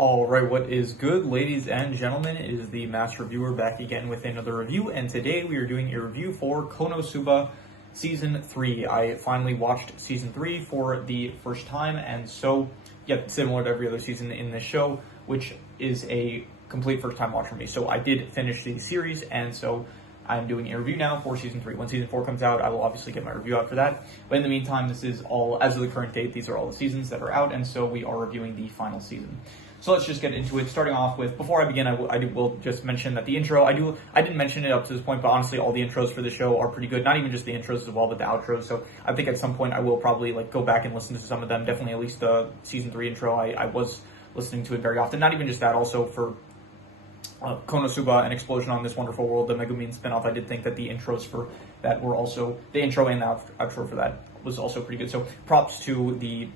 Alright, what is good, ladies and gentlemen? It is the Master Reviewer back again with another review, and today we are doing a review for Konosuba Season 3. I finally watched Season 3 for the first time, and so, similar to every other season in this show, which is a complete first-time watch for me. So I did finish the series, and so I'm doing a review now for Season 3. When Season 4 comes out, I will obviously get my review out for that. But in the meantime, this is all, as of the current date, these are all the seasons that are out, and so we are reviewing the final season. So let's just get into it, starting off with, before I begin, I will just mention that the intro, I didn't mention it up to this point, but honestly, all the intros for the show are pretty good. Not even just the intros as well, but the outros. So I think at some point I will probably go back and listen to some of them. Definitely at least the Season 3 intro, I was listening to it very often. Not even just that, also for Konosuba, An Explosion on This Wonderful World, the Megumin spinoff, I did think that the intros for that were also, the intro and the outro for that was also pretty good. So props to the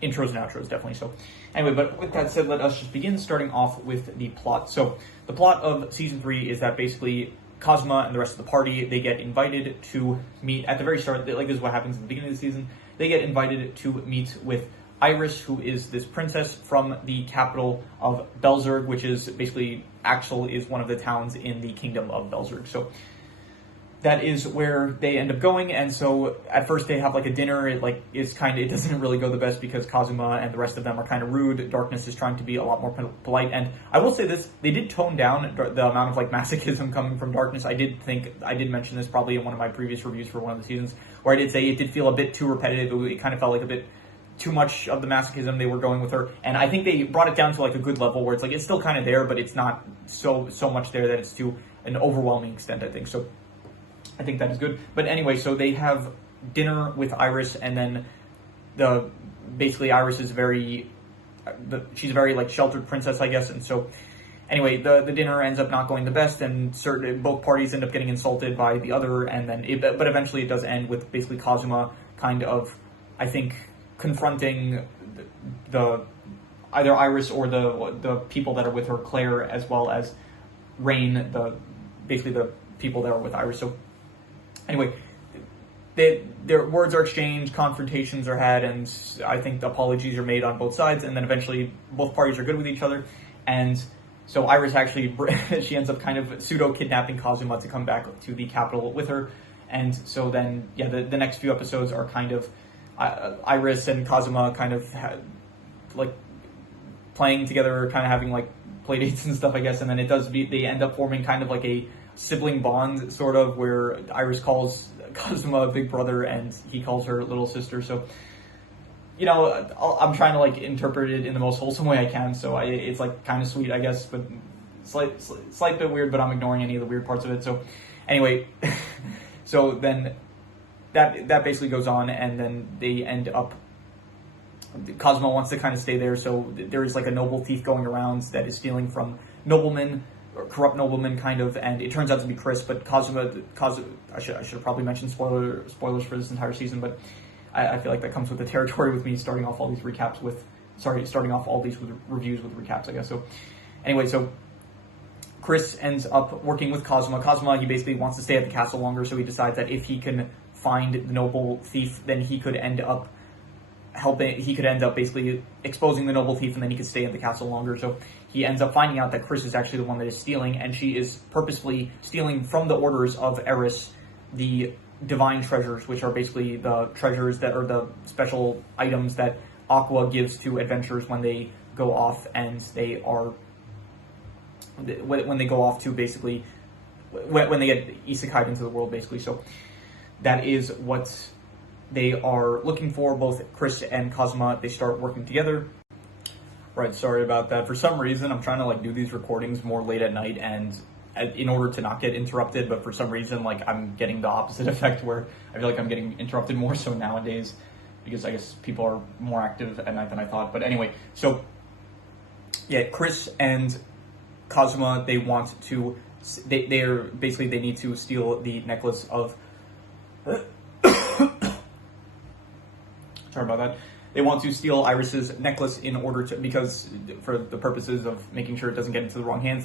intros and outros, definitely. So anyway, but with that said, let us just begin, starting off with the plot. So the plot of Season 3 is that basically Kazuma and the rest of the party, they get invited to meet at the very start. This is what happens at the beginning of the season. They get invited to meet with Iris, who is this princess from the capital of Belzerg, which is basically, Axel is one of the towns in the kingdom of Belzerg. So that is where they end up going, and so at first they have a dinner. It doesn't really go the best because Kazuma and the rest of them are kind of rude. Darkness is trying to be a lot more polite, and I will say this, they did tone down the amount of masochism coming from Darkness. I did mention this probably in one of my previous reviews for one of the seasons, where I did say it did feel a bit too repetitive. It kind of felt like a bit too much of the masochism they were going with her, and I think they brought it down to a good level where it's still kind of there, but it's not so much there that it's to an overwhelming extent, I think. So I think that is good. But anyway, so they have dinner with Iris, and then basically Iris is she's a very sheltered princess, I guess, and so anyway, the dinner ends up not going the best, and both parties end up getting insulted by the other, and then but eventually it does end with basically Kazuma kind of, I think, confronting either Iris or the people that are with her, Claire, as well as Rain, basically the people that are with Iris. So anyway, their words are exchanged, confrontations are had, and I think apologies are made on both sides, and then eventually both parties are good with each other. And so Iris actually, she ends up kind of pseudo-kidnapping Kazuma to come back to the capital with her. And so then, the next few episodes are kind of Iris and Kazuma kind of playing together, kind of having play dates and stuff, I guess. And then they end up forming kind of a sibling bond, sort of, where Iris calls Kazuma a big brother and he calls her little sister. So, I'm trying to interpret it in the most wholesome way I can. So it's kind of sweet, I guess, but slight bit weird, but I'm ignoring any of the weird parts of it. So anyway, so then that basically goes on, and then they end up, Kazuma wants to kind of stay there. So there is a noble thief going around that is stealing from noblemen, or corrupt noblemen, kind of, and it turns out to be Chris. But Kazuma, I should have probably mentioned spoilers for this entire season, but I feel like that comes with the territory with me starting off all these reviews with recaps, I guess. So anyway, so Chris ends up working with Kazuma. Kazuma, he basically wants to stay at the castle longer, so he decides that if he can find the noble thief, then he could end up basically exposing the noble thief, and then he could stay at the castle longer. So he ends up finding out that Chris is actually the one that is stealing, and she is purposefully stealing from the orders of Eris the divine treasures, which are basically the treasures that are the special items that Aqua gives to adventurers when they go off, and when they go off to basically, when they get isekai'd into the world, basically. So that is what they are looking for. Both Chris and Kazuma, they start working together. Right, sorry about that. For some reason, I'm trying to do these recordings more late at night, and in order to not get interrupted, but for some reason, I'm getting the opposite effect, where I feel like I'm getting interrupted more so nowadays, because I guess people are more active at night than I thought. But anyway, so Chris and Kazuma, they want to, they need to steal the necklace of sorry about that. They want to steal Iris's necklace in order to, because for the purposes of making sure it doesn't get into the wrong hands.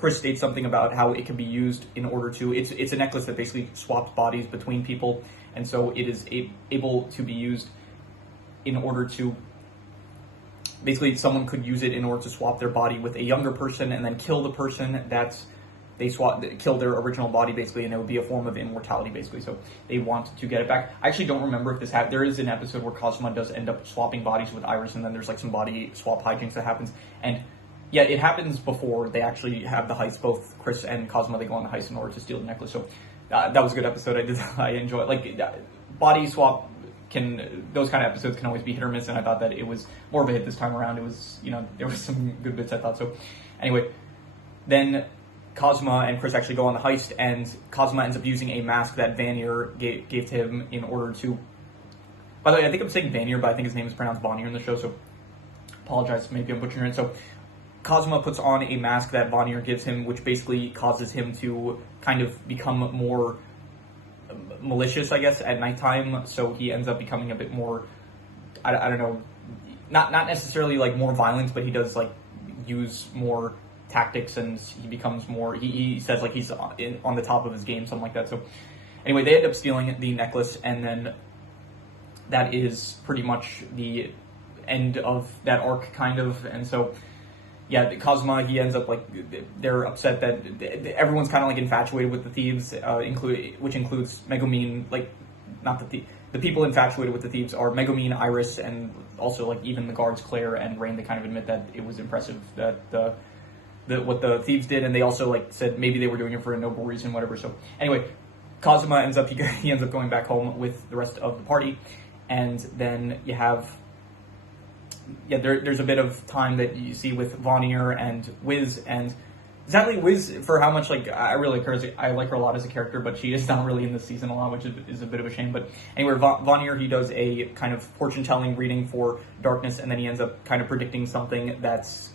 Chris states something about how it can be used in order to, it's a necklace that basically swaps bodies between people, and so it is able to be used in order to basically someone could use it in order to swap their body with a younger person and then kill the person that's kill their original body, basically, and it would be a form of immortality, basically. So they want to get it back. I actually don't remember if this happened. There is an episode where Kazuma does end up swapping bodies with Iris, and then there's like some body swap hijinks that happens. And yeah, it happens before they actually have the heist. Both Chris and Kazuma, they go on the heist in order to steal the necklace. So that was a good episode. I enjoy it. Like body swap those kind of episodes can always be hit or miss, and I thought that it was more of a hit this time around. It was, there was some good bits, I thought. So anyway, then Kazuma and Chris actually go on the heist, and Kazuma ends up using a mask that Vanir gave to him in order to... By the way, I think I'm saying Vanir, but I think his name is pronounced Vanir in the show, so apologize, maybe I'm butchering it. So Kazuma puts on a mask that Vanir gives him, which basically causes him to kind of become more malicious, I guess, at nighttime. So he ends up becoming a bit more, I don't know, not necessarily like more violent, but he does like use more tactics, and he becomes more, he says like he's on the top of his game, something like that. So anyway, they end up stealing the necklace, and then that is pretty much the end of that arc, kind of. And so yeah, Kazuma, he ends up like, they're upset that everyone's kind of like infatuated with the thieves, which includes Megumin. Like, not the people infatuated with the thieves are Megumin, Iris, and also like even the guards Claire and Rain. They kind of admit that it was impressive that what the thieves did, and they also like said maybe they were doing it for a noble reason, whatever. So anyway, Kazuma ends up he ends up going back home with the rest of the party, and then you have there's a bit of time that you see with Vanir and Wiz, and sadly Wiz, for how much like I really like her, I like her a lot as a character, but she is not really in this season a lot, which is a bit of a shame. But anyway, Vanir, he does a kind of fortune telling reading for Darkness, and then he ends up kind of predicting something that's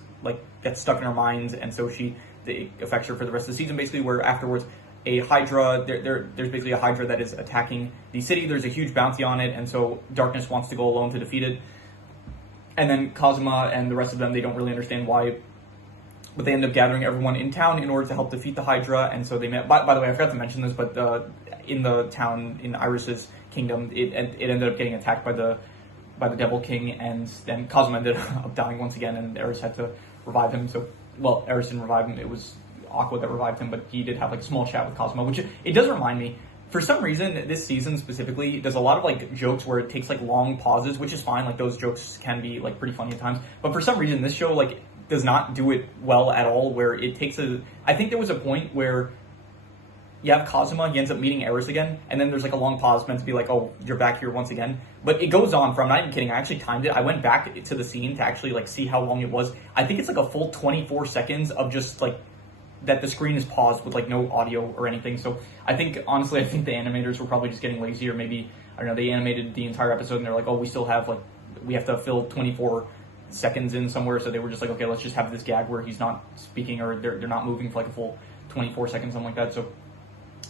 stuck in her mind, and so it affects her for the rest of the season, basically, where afterwards a Hydra, there's basically a Hydra that is attacking the city. There's a huge bounty on it, and so Darkness wants to go alone to defeat it. And then Kazuma and the rest of them, they don't really understand why, but they end up gathering everyone in town in order to help defeat the Hydra. And so they met, by the way, I forgot to mention this, but in the town, in Iris's kingdom, it ended up getting attacked by the Devil King, and then Kazuma ended up dying once again, and Eris had to revive him. So, well, Eris didn't revive him, it was Aqua that revived him, but he did have like a small chat with Kazuma, which it does remind me, for some reason, this season specifically, there's a lot of like jokes where it takes like long pauses, which is fine. Like those jokes can be like pretty funny at times, but for some reason, this show like does not do it well at all. Where it takes I think there was a point where you have Kazuma, he ends up meeting Eris again, and then there's like a long pause meant to be like, oh, you're back here once again. But it goes on for, I'm not even kidding, I actually timed it. I went back to the scene to actually like see how long it was. I think it's like a full 24 seconds of just like that the screen is paused with like no audio or anything. So I think, honestly, I think the animators were probably just getting lazy, or maybe, I don't know, they animated the entire episode and they're like, oh, we still have like, we have to fill 24 seconds in somewhere. So they were just like, okay, let's just have this gag where he's not speaking, or they're not moving for like a full 24 seconds, something like that. So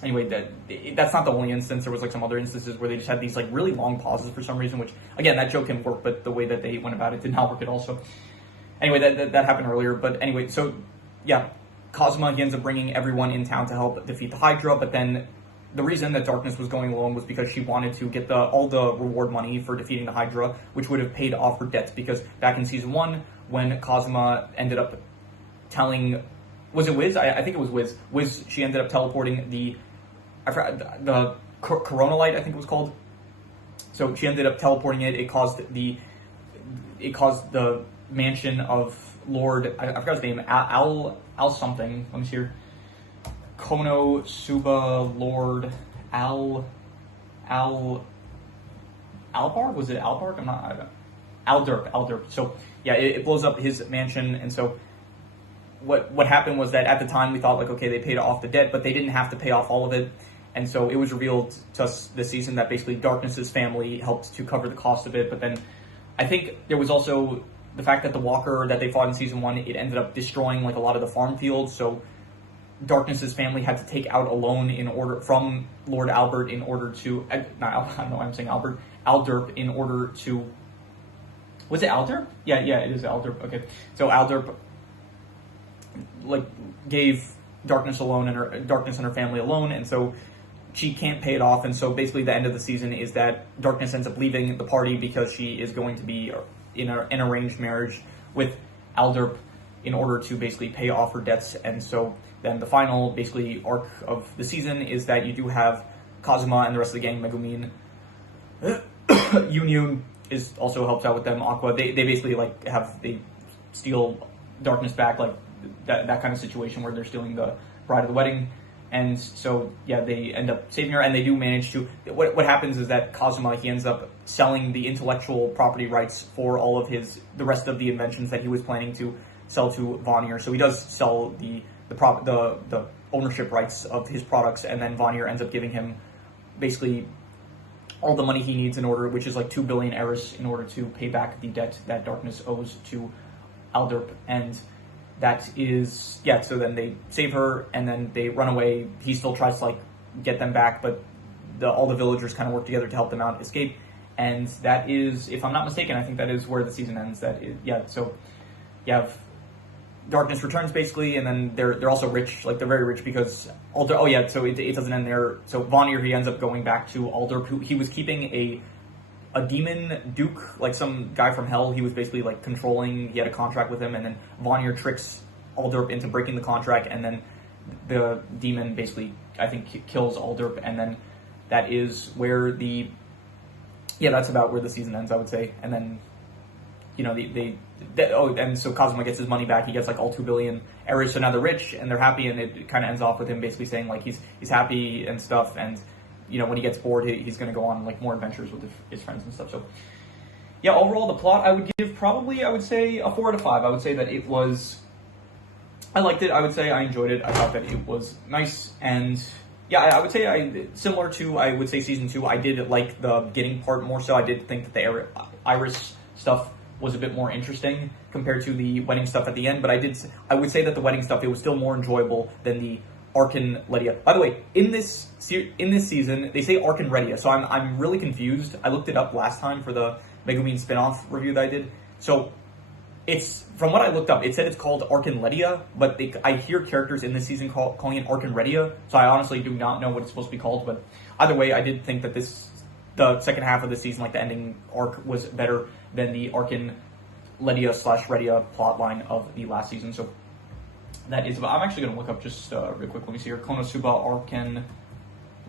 anyway, that's not the only instance. There was like some other instances where they just had these like really long pauses for some reason, which again, that joke can work, but the way that they went about it did not work at all. So anyway, that happened earlier. But anyway, so yeah, Kazuma, he ends up bringing everyone in town to help defeat the Hydra, but then the reason that Darkness was going alone was because she wanted to get all the reward money for defeating the Hydra, which would have paid off her debts, because back in season 1, when Kazuma ended up telling, was it Wiz? I think it was Wiz. Wiz, she ended up teleporting the Corona Light, I think it was called. So she ended up teleporting it. It caused the mansion of Lord, I forgot his name, Al something. Let me see here. Konosuba Lord Albarg? Was it Albarg? Alderp. So yeah, it blows up his mansion, and so what happened was that at the time we thought like, okay, they paid off the debt, but they didn't have to pay off all of it. And so it was revealed to us this season that basically Darkness's family helped to cover the cost of it. But then I think there was also the fact that the Walker that they fought in season 1, it ended up destroying like a lot of the farm fields. So Darkness's family had to take out a loan from Lord Albert in order to, I don't know why I'm saying Albert, Alderp, in order to, was it Alderp? Yeah, it is Alderp. Okay. So Alderp like gave Darkness and her family a loan, and so she can't pay it off. And so basically the end of the season is that Darkness ends up leaving the party because she is going to be in an arranged marriage with Alderp in order to basically pay off her debts. And so then the final basically arc of the season is that you do have Kazuma and the rest of the gang, Megumin. Yunyun is also helps out with them. Aqua, they basically like they steal darkness back, like that kind of situation where they're stealing the bride of the wedding. And so, yeah, they end up saving her, and they do manage to. What happens is that Kazuma, he ends up selling the intellectual property rights for all of the rest of the inventions that he was planning to sell to Vanir. So he does sell the ownership rights of his products, and then Vanir ends up giving him basically all the money he needs in order, which is like 2 billion Eris, in order to pay back the debt that Darkness owes to Alderp. And that is, yeah, so then they save her, and then they run away. He still tries to, like, get them back, but all the villagers kind of work together to help them out escape. And that is, if I'm not mistaken, I think that is where the season ends. So you have Darkness returns, basically, and then they're also rich. Like, they're very rich because Alderp, so it doesn't end there. So Vanir, he ends up going back to Alderp, who he was keeping a demon duke, like some guy from hell. He was basically like controlling, he had a contract with him, and then Vanir tricks Alderp into breaking the contract, and then the demon basically, I think, kills Alderp, and then that is where that's about where the season ends, I would say. And then, you know, and so Kazuma gets his money back. He gets like all 2 billion Eris, so now they're rich and they're happy, and it kind of ends off with him basically saying like he's happy and stuff, and you know, when he gets bored, he's going to go on like more adventures with his friends and stuff. So, yeah, overall, the plot I would give probably, I would say, a 4 out of 5. I would say that it was, I liked it. I would say I enjoyed it. I thought that it was nice. And, yeah, I would say similar to, I would say, Season 2, I did like the beginning part more so. I did think that the Iris stuff was a bit more interesting compared to the wedding stuff at the end. But I would say that the wedding stuff, it was still more enjoyable than the Arkan Ledia. By the way, in this season, they say Arkan Redia, so I'm really confused. I looked it up last time for the Megumin spin-off review that I did. So it's, from what I looked up, it said it's called Arkan Ledia, but I hear characters in this season calling it Arkan Redia, so I honestly do not know what it's supposed to be called. But either way, I did think that the second half of the season, like the ending arc, was better than the Arkan Ledia / Redia plotline of the last season. So that is about. I'm actually going to look up just real quick. Let me see here. Konosuba Arkan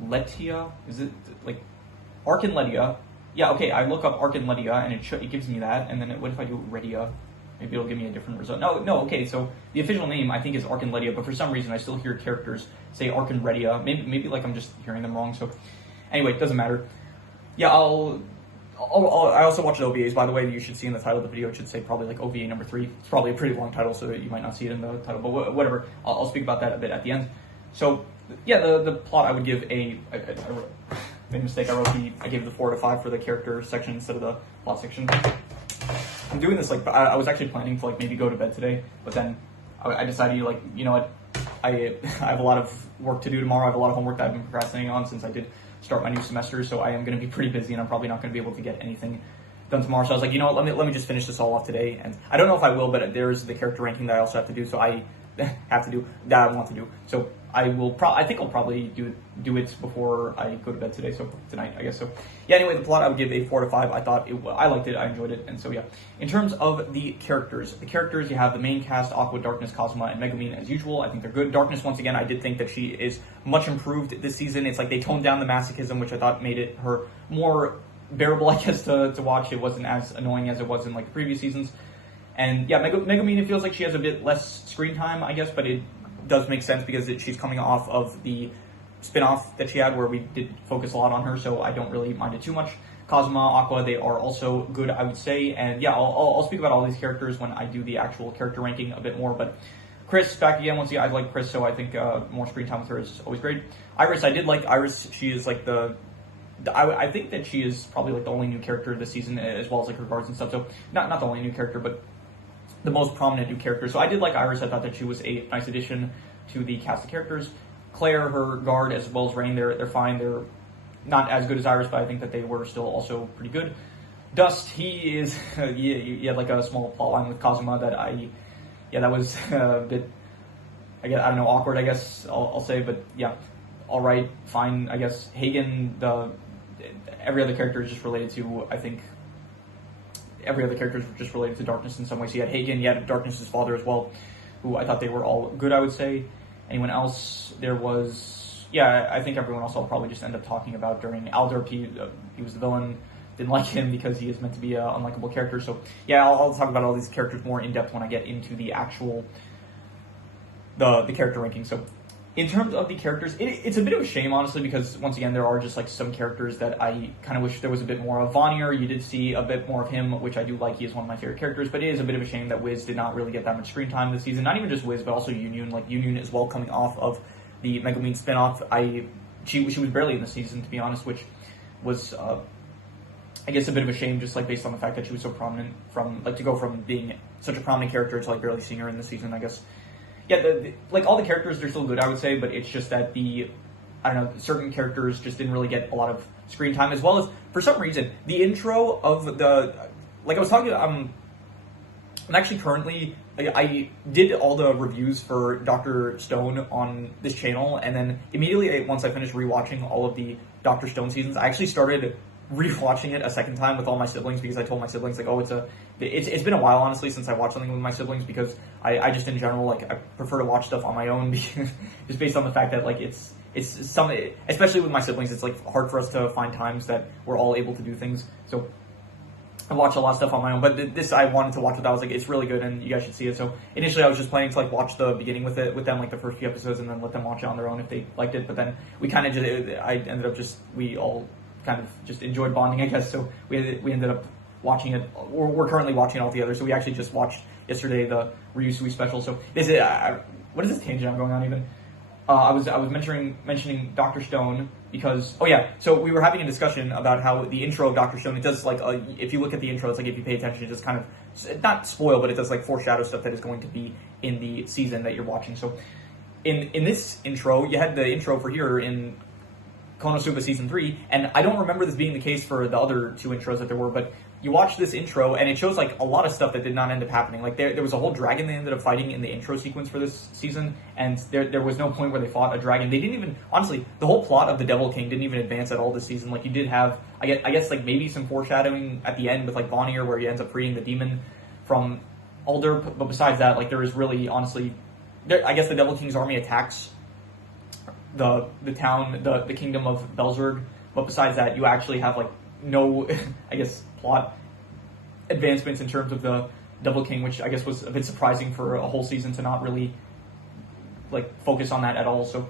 Letia. Is it like Arkan Ledia? Yeah. Okay. I look up Arkan Ledia, and it gives me that. And then what if I do Redia? Maybe it'll give me a different result. No. Okay. So the official name I think is Arkan Ledia, but for some reason I still hear characters say Arkan Redia. Maybe like I'm just hearing them wrong. So anyway, it doesn't matter. Yeah. I also watched OVAs, by the way. You should see in the title of the video, it should say probably like OVA number 3. It's probably a pretty long title, so you might not see it in the title, but whatever. I'll speak about that a bit at the end. So, yeah, the plot I would give I made a mistake. I gave it a 4 out of 5 for the character section instead of the plot section. I'm doing this, like, I was actually planning to, like, maybe go to bed today, but then I decided, like, you know what, I have a lot of work to do tomorrow. I have a lot of homework that I've been procrastinating on since I did start my new semester, so I am going to be pretty busy, and I'm probably not going to be able to get anything done tomorrow. So I was like, you know what, let me just finish this all off today. And I don't know if I will, but there's the character ranking that I also have to do, so I have to do that I want to do. So I will I think I'll probably do it before I go to bed today, so tonight, I guess. So yeah, anyway, the plot I would give a 4 out of 5. I thought I liked it, I enjoyed it, and so yeah. In terms of the characters, you have the main cast, Aqua, Darkness, Kazuma, and Megumin as usual. I think they're good. Darkness, once again, I did think that she is much improved this season. It's like they toned down the masochism, which I thought made her more bearable, I guess, to watch. It wasn't as annoying as it was in like the previous seasons. And yeah, Megumin, it feels like she has a bit less screen time, I guess, but it does make sense because she's coming off of the spin-off that she had where we did focus a lot on her, so I don't really mind it too much. Kazuma, Aqua, they are also good, I would say, and yeah, I'll speak about all these characters when I do the actual character ranking a bit more, but Chris, back again, once again, I like Chris, so I think more screen time with her is always great. Iris, I did like Iris. She is like I think that she is probably like the only new character this season, as well as like her guards and stuff, so not the only new character, but the most prominent new character. So I did like Iris. I thought that she was a nice addition to the cast of characters. Claire, her guard, as well as Rain, they're fine. They're not as good as Iris, but I think that they were still also pretty good. Dust, he is, he had like a small plotline with Kazuma that that was a bit, I don't know, awkward, I guess I'll say, but yeah, all right, fine, I guess. Hagen, every other character is just related to, I think, every other character is just related to Darkness in some way. So you had Hagen, you had Darkness's father as well, who I thought they were all good, I would say. Anyone else? There was, yeah, I think everyone else I'll probably just end up talking about during Aldorp. He was the villain. Didn't like him because he is meant to be an unlikable character. So yeah, I'll talk about all these characters more in depth when I get into the actual the character ranking. So in terms of the characters, it's a bit of a shame, honestly, because once again, there are just like some characters that I kind of wish there was a bit more of. Vanir, you did see a bit more of him, which I do like. He is one of my favorite characters, but it is a bit of a shame that Wiz did not really get that much screen time this season. Not even just Wiz, but also Union. Like Union as well, coming off of the Megumin spinoff. She was barely in the season, to be honest, which was I guess a bit of a shame, just like based on the fact that she was so prominent to go from being such a prominent character to like barely seeing her in the season, I guess. Yeah, like all the characters, they're still good, I would say, but it's just that I don't know, certain characters just didn't really get a lot of screen time, as well as, for some reason, the intro of like I was talking about, I'm actually currently, I did all the reviews for Dr. Stone on this channel, and then immediately once I finished rewatching all of the Dr. Stone seasons, I actually started rewatching it a second time with all my siblings, because I told my siblings, like, oh, it's been a while, honestly, since I watched something with my siblings, because I just in general, like, I prefer to watch stuff on my own, because just based on the fact that, like, it's some, especially with my siblings, it's like hard for us to find times that we're all able to do things. So I watch a lot of stuff on my own, but this I wanted to watch it. I was like, it's really good, and you guys should see it. So initially, I was just planning to like watch the beginning with them, like the first few episodes, and then let them watch it on their own if they liked it. But then we kind of we all kind of just enjoyed bonding, I guess. So we ended up watching it. We're currently watching it all together. So we actually just watched yesterday the Ryusui special. So this is what is this tangent I'm going on even? I was mentioning Dr. Stone because, oh yeah, so we were having a discussion about how the intro of Dr. Stone, it does like, if you look at the intro, it's like if you pay attention, it just kind of, not spoil, but it does like foreshadow stuff that is going to be in the season that you're watching. So in this intro, you had the intro for here in Konosuba Season 3, and I don't remember this being the case for the other two intros that there were, but you watch this intro, and it shows like a lot of stuff that did not end up happening. Like there was a whole dragon they ended up fighting in the intro sequence for this season, and there was no point where they fought a dragon. They didn't even, honestly, the whole plot of the Devil King didn't even advance at all this season. Like you did have, I guess like maybe some foreshadowing at the end with like Vanir, where he ends up freeing the demon from Aldorp, but besides that, like there is really, honestly, I guess the Devil King's army attacks the town, the kingdom of Belzerg, but besides that, you actually have like no, I guess, plot advancements in terms of the Devil King, which I guess was a bit surprising for a whole season to not really like focus on that at all. So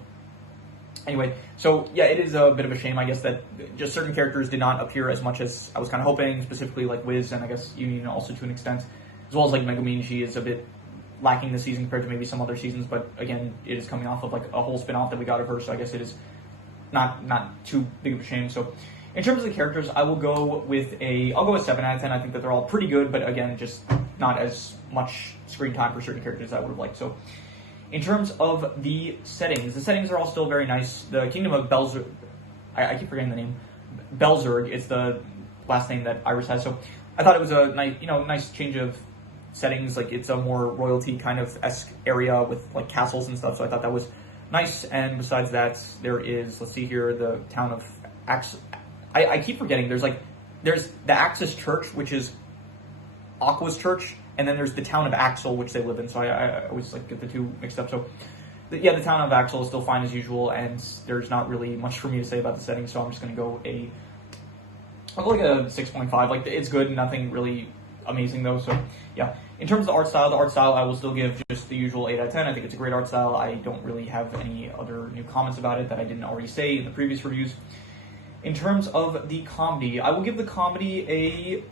anyway, so yeah, it is a bit of a shame, I guess, that just certain characters did not appear as much as I was kind of hoping, specifically like Wiz, and I guess Union also to an extent, as well as like Megumin. She is a bit lacking this season compared to maybe some other seasons, but again, it is coming off of like a whole spin-off that we got of her, so I guess it is not too big of a shame. So in terms of the characters, I'll go with 7 out of 10. I think that they're all pretty good, but again, just not as much screen time for certain characters as I would have liked. So in terms of the settings are all still very nice. The Kingdom of Belzerg, I keep forgetting the name, Belzerg, it's the last name that Iris has. So I thought it was a nice change of settings. Like it's a more royalty kind of esque area with like castles and stuff. So I thought that was nice. And besides that, there is, let's see here, the town of I keep forgetting. There's the Axis Church, which is Aqua's church, and then there's the town of Axel, which they live in. So I always like get the two mixed up. So the town of Axel is still fine as usual, and there's not really much for me to say about the setting. So I'm just gonna go I'll go like a 6.5. Like it's good, nothing really amazing though. So yeah. In terms of the art style, I will still give just the usual 8 out of 10. I think it's a great art style. I don't really have any other new comments about it that I didn't already say in the previous reviews. In terms of the comedy, I will give the comedy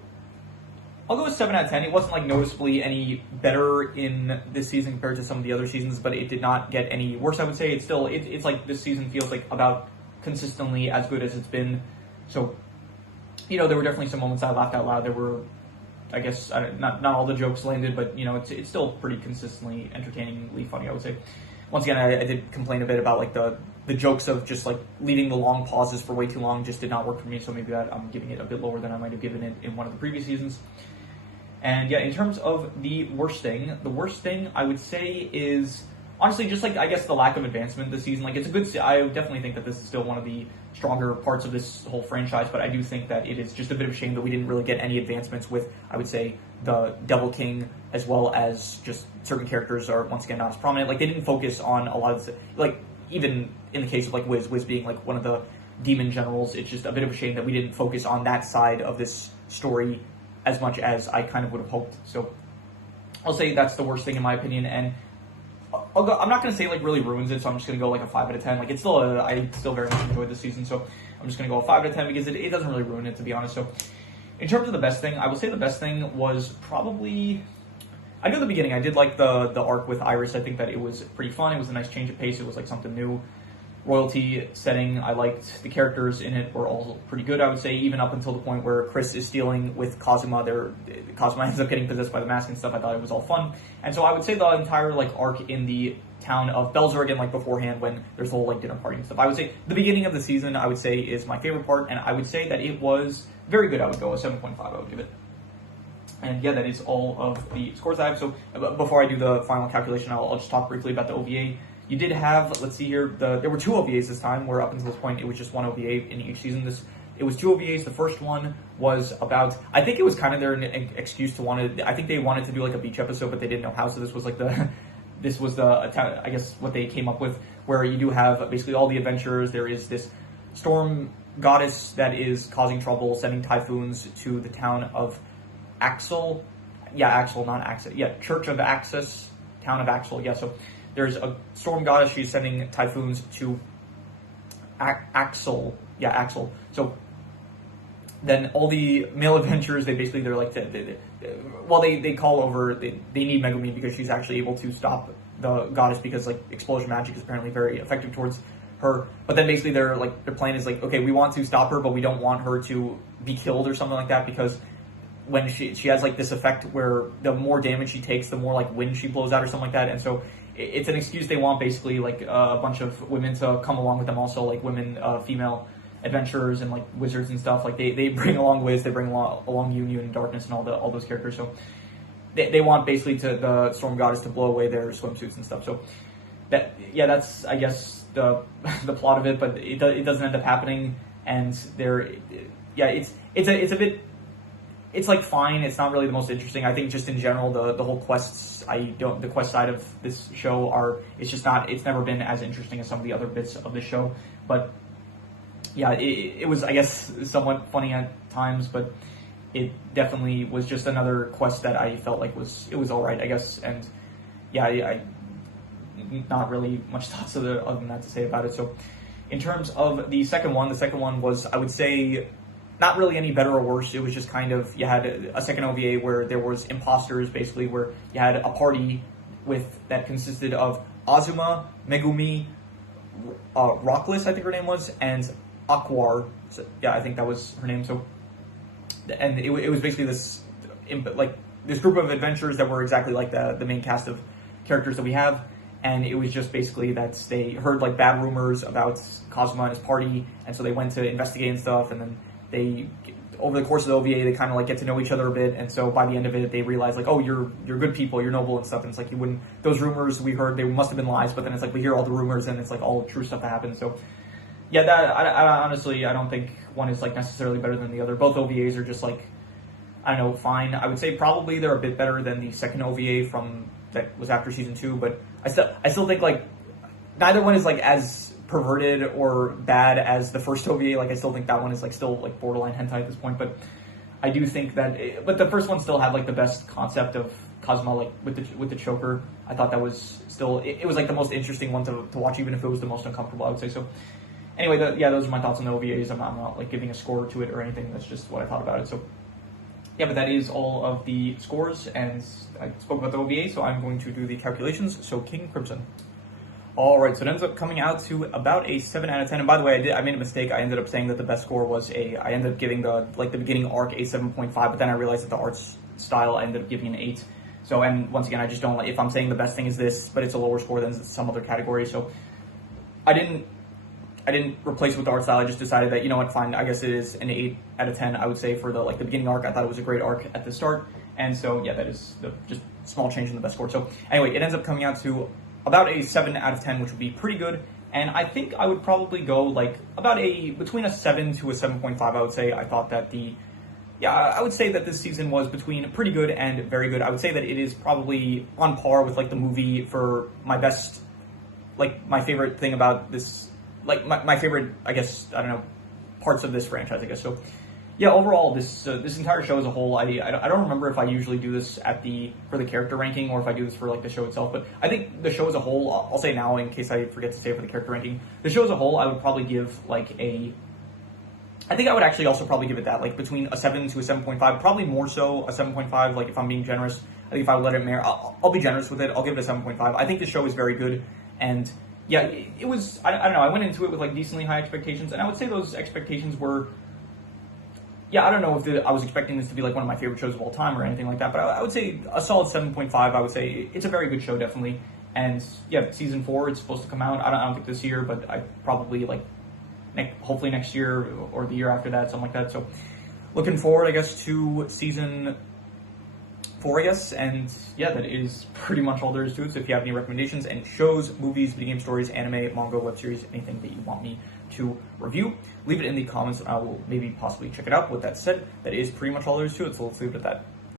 I'll go with 7 out of 10. It wasn't like noticeably any better in this season compared to some of the other seasons, but it did not get any worse, I would say. It's still, it's like this season feels like about consistently as good as it's been. So, there were definitely some moments I laughed out loud. There were, I guess, not all the jokes landed, but, it's still pretty consistently entertainingly funny, I would say. Once again, I did complain a bit about, like, the jokes of just, like, leaving the long pauses for way too long just did not work for me, so maybe that I'm giving it a bit lower than I might have given it in one of the previous seasons. And, yeah, in terms of the worst thing I would say is honestly, just like I guess the lack of advancement this season, like it's a good. I definitely think that this is still one of the stronger parts of this whole franchise, but I do think that it is just a bit of a shame that we didn't really get any advancements with, I would say, the Devil King, as well as just certain characters are once again not as prominent. Like they didn't focus on a lot of the, like even in the case of like Wiz being like one of the demon generals, it's just a bit of a shame that we didn't focus on that side of this story as much as I kind of would have hoped. So I'll say that's the worst thing in my opinion, and I'm not going to say like really ruins it, so I'm just going to go like a 5 out of 10. Like it's still I still very much enjoyed this season, so I'm just going to go a 5 out of 10 because it doesn't really ruin it, to be honest. So in terms of the best thing, I will say the best thing was probably, I knew at the beginning I did like the arc with Iris. I think that it was pretty fun. It was a nice change of pace. It was like something new. Royalty setting, I liked the characters in it were all pretty good, I would say, even up until the point where Chris is stealing with Kazuma. Kazuma ends up getting possessed by the mask and stuff. I thought it was all fun. And so I would say the entire like arc in the town of Belzerg and like beforehand when there's the whole like dinner party and stuff, I would say the beginning of the season I would say is my favorite part, and I would say that it was very good. I would go a 7.5, I would give it. And yeah, that is all of the scores I have. So before I do the final calculation, I'll just talk briefly about the OVA. You did have, let's see here, there were 2 OVAs this time, where up until this point it was just 1 OVA in each season. It was 2 OVAs. The first one was about, I think it was kind of their excuse to I think they wanted to do like a beach episode, but they didn't know how, so this was I guess what they came up with, where you do have basically all the adventurers. There is this storm goddess that is causing trouble, sending typhoons to the town of Axel. Yeah, Axel, not Axel. Yeah, Church of Axis, town of Axel. Yeah, so there's a storm goddess. She's sending typhoons to Axel. Yeah, Axel. So then all the male adventurers, they're like, they call over, they need Megumi because she's actually able to stop the goddess, because like explosion magic is apparently very effective towards her. But then basically their plan is like, okay, we want to stop her, but we don't want her to be killed or something like that, because when she has like this effect where the more damage she takes, the more like wind she blows out or something like that. And so it's an excuse they want basically like a bunch of women to come along with them, also like women, female adventurers and like wizards and stuff. Like they bring along Wiz, they bring along Union and Darkness and all those characters. So they want basically the storm goddess to blow away their swimsuits and stuff. So that's I guess the plot of it, but it doesn't end up happening. And it's a bit. It's like fine. It's not really the most interesting. I think just in general, the whole quests, the quest side of this show it's just not, it's never been as interesting as some of the other bits of the show. But yeah, it was, I guess, somewhat funny at times, but it definitely was just another quest that I felt like it was all right, I guess. And yeah, I not really much thoughts other than that to say about it. So in terms of the second one was, I would say, not really any better or worse. It was just kind of, you had a second OVA where there was imposters, basically, where you had a party that consisted of Azuma, Megumi, Rockless, I think her name was, and Aquar. So, yeah, I think that was her name. So, and it was basically this group of adventurers that were exactly like the main cast of characters that we have. And it was just basically that they heard like bad rumors about Kazuma and his party, and so they went to investigate and stuff, and then over the course of the OVA, they kind of like get to know each other a bit, and so by the end of it, they realize like, oh, you're good people, you're noble and stuff, and it's like those rumors we heard, they must have been lies, but then it's like we hear all the rumors, and it's like all true stuff that happened. So yeah, I honestly, I don't think one is like necessarily better than the other. Both OVAs are just like, I don't know, fine. I would say probably they're a bit better than the second OVA that was after season 2, but I still think like neither one is like as perverted or bad as the first OVA. Like I still think that one is like still like borderline hentai at this point, but I do think that but the first one still had like the best concept of Kazuma, like with the choker. I thought that was still it was like the most interesting one to watch, even if it was the most uncomfortable, I would say. So anyway, those are my thoughts on the OVAs. I'm not like giving a score to it or anything. That's just what I thought about it. So yeah, but that is all of the scores, and I spoke about the OVA, so I'm going to do the calculations. So King Crimson. All right, so it ends up coming out to about a 7 out of 10. And by the way, I made a mistake. I ended up saying that the best score was I ended up giving the beginning arc a 7.5, but then I realized that the art style I ended up giving an 8. So, and once again, I just don't like, if I'm saying the best thing is this, but it's a lower score than some other category. So I didn't replace it with the art style. I just decided that, you know what, fine, I guess it is an 8 out of 10, I would say, for the beginning arc. I thought it was a great arc at the start. And so, yeah, that is just small change in the best score. So anyway, it ends up coming out to about a 7 out of 10, which would be pretty good. And I think I would probably go like about between a 7 to a 7.5, I would say. I thought that I would say that this season was between pretty good and very good. I would say that it is probably on par with like the movie for my best, like my favorite thing about this, like my favorite, I guess, I don't know, parts of this franchise, I guess. So yeah, overall, this entire show as a whole, I don't remember if I usually do this for the character ranking or if I do this for like the show itself, but I think the show as a whole, I'll say now in case I forget to say it for the character ranking, the show as a whole, I would probably give I think I would actually also probably give it that, like between a 7 to a 7.5, probably more so a 7.5, like if I'm being generous. I think if I would let it mayor, I'll be generous with it, I'll give it a 7.5. I think the show is very good, and yeah, it was, I don't know, I went into it with like decently high expectations, and I would say those expectations were, I don't know if I was expecting this to be like one of my favorite shows of all time or anything like that, but I would say a solid 7.5. I would say it's a very good show, definitely. And yeah, season 4, it's supposed to come out. I don't think this year, but I probably like hopefully next year or the year after that, something like that. So looking forward, I guess, to season 4, I guess. And yeah, that is pretty much all there is to it. So if you have any recommendations and shows, movies, video game stories, anime, manga, web series, anything that you want me to review, leave it in the comments and I will maybe possibly check it out. With that said, that is pretty much all there is to it, so let's leave it at that.